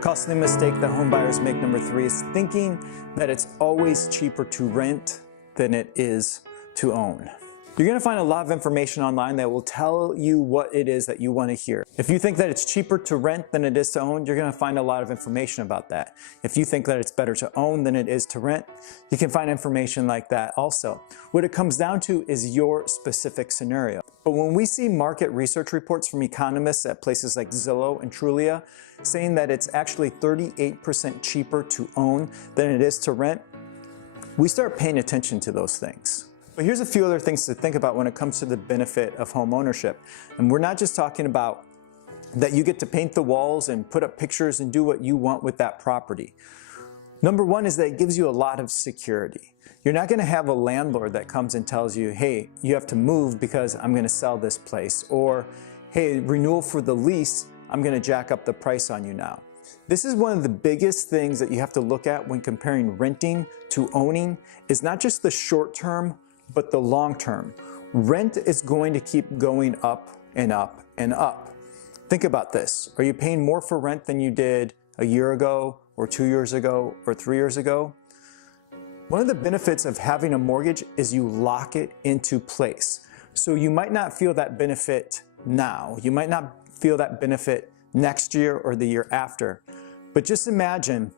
Costly mistake that home buyers make, number 3, is thinking that it's always cheaper to rent than it is to own. You're going to find a lot of information online that will tell you what it is that you want to hear. If you think that it's cheaper to rent than it is to own, you're going to find a lot of information about that. If you think that it's better to own than it is to rent, you can find information like that also. What it comes down to is your specific scenario. But when we see market research reports from economists at places like Zillow and Trulia saying that it's actually 38% cheaper to own than it is to rent, we start paying attention to those things. But here's a few other things to think about when it comes to the benefit of home ownership. And we're not just talking about that you get to paint the walls and put up pictures and do what you want with that property. Number 1 is that it gives you a lot of security. You're not going to have a landlord that comes and tells you, hey, you have to move because I'm going to sell this place, or hey, renewal for the lease, I'm going to jack up the price on you now. This is one of the biggest things that you have to look at when comparing renting to owning, is not just the short term, but the long term. Rent is going to keep going up and up and up. Think about this. Are you paying more for rent than you did a year ago, or 2 years ago, or 3 years ago? One of the benefits of having a mortgage is you lock it into place. So you might not feel that benefit now. You might not feel that benefit next year or the year after. But just imagine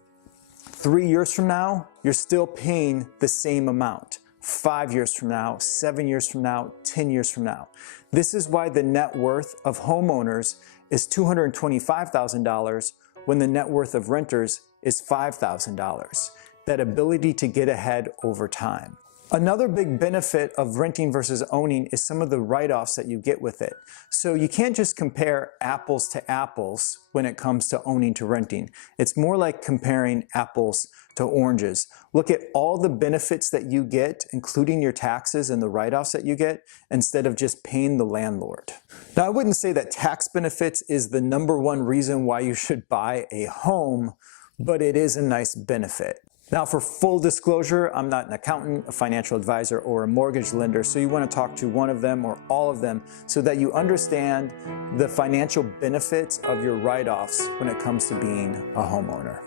3 years from now, you're still paying the same amount. 5 years from now, 7 years from now, 10 years from now. This is why the net worth of homeowners is $225,000 when the net worth of renters is $5,000. That ability to get ahead over time. Another big benefit of renting versus owning is some of the write-offs that you get with it. So you can't just compare apples to apples when it comes to owning to renting. It's more like comparing apples to oranges. Look at all the benefits that you get, including your taxes and the write-offs that you get, instead of just paying the landlord. Now, I wouldn't say that tax benefits is the number 1 reason why you should buy a home, but it is a nice benefit. Now, for full disclosure, I'm not an accountant, a financial advisor, or a mortgage lender, so you want to talk to one of them or all of them so that you understand the financial benefits of your write-offs when it comes to being a homeowner.